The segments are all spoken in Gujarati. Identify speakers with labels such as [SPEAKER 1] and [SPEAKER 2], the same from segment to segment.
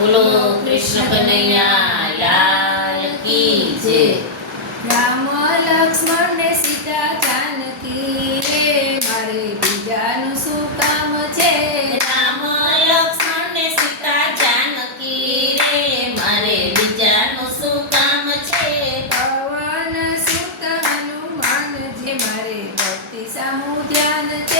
[SPEAKER 1] બોલો કૃષ્ણ કનૈયા લાલ કી જય.
[SPEAKER 2] રામ લક્ષ્મણ ને સીતા જાનકી રે મારે બીજાનું શું કામ છે?
[SPEAKER 1] રામ લક્ષ્મણ ને સીતા જાનકી રે મારે બીજાનું શું કામ છે?
[SPEAKER 2] પવન સુત હનુમાન જે મારે ભક્તિ સામુ ધ્યાન છે.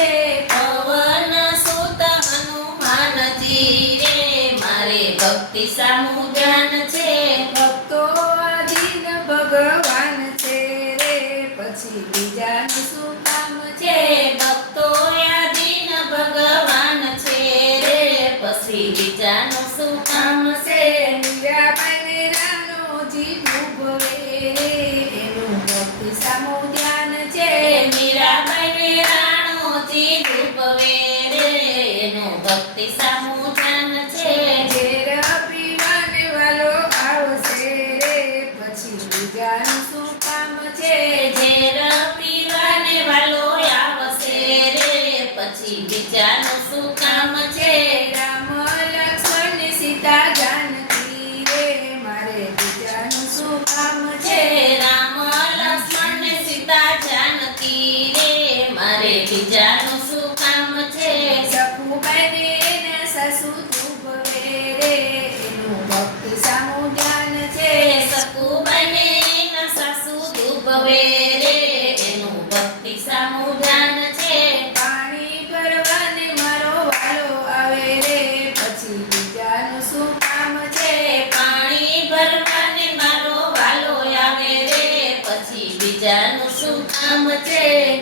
[SPEAKER 1] ભક્તિ સામું ધ્યાન છે,
[SPEAKER 2] ભક્તો આધીન ભગવાન છે રે. પછી બીજાનું શું કામ
[SPEAKER 1] છે, ભક્તો આધીન ભગવાન છે રે. પછી બીજાનું શું કામ છે
[SPEAKER 2] મીરાબાઈને રાણોજી ડૂબવે રે. એનું ભક્તિ સામું ધ્યાન છે
[SPEAKER 1] મીરાબાઈને રાણોજી ડૂબવે રે. એનું ભક્તિ સામું
[SPEAKER 2] પછી બીજાનું શું કામ છે?
[SPEAKER 1] ડૂબવે રે એનું ભક્તિ સામું ધ્યાન છે.
[SPEAKER 2] પાણી ભરવાને મારો વાલો આવે રે. પછી બીજાનું શું કામ છે?
[SPEAKER 1] પાણી ભરવાને મારો વાલો આવે રે. પછી બીજાનું શું કામ છે?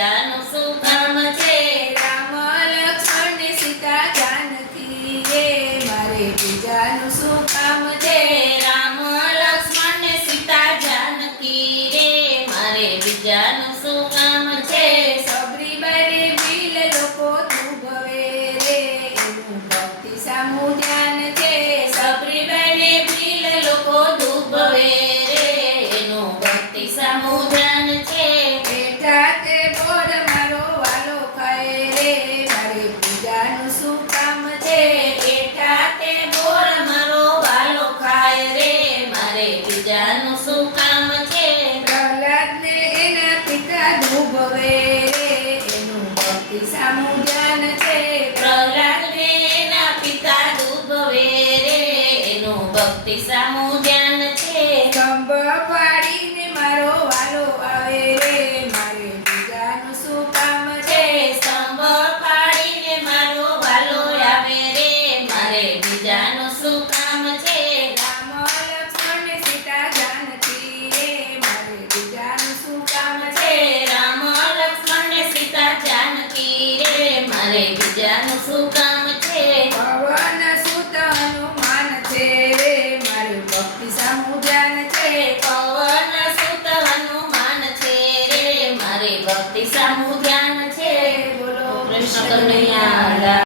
[SPEAKER 2] પછી બીજાનું શું કામ છે રામ લક્ષ્મણ સીતા જાનકી મારે બીજાનું શું કામ છે હવે ભક્તિ સામું ધ્યાન છે.
[SPEAKER 1] પ્રહલાદ એના પિતા દુભવે રે. એનું ભક્તિ સામું ધ્યાન છે.
[SPEAKER 2] ખંભ પાડીને મારો વાલો આવે રે. મારે બીજાનું શું કામ છે?
[SPEAKER 1] સ્તંભ મારો વાલો આવે રે. મારે બીજાનું શું સામુદ્રાન છે બોલો
[SPEAKER 2] કૃષ્ણ કનૈયા.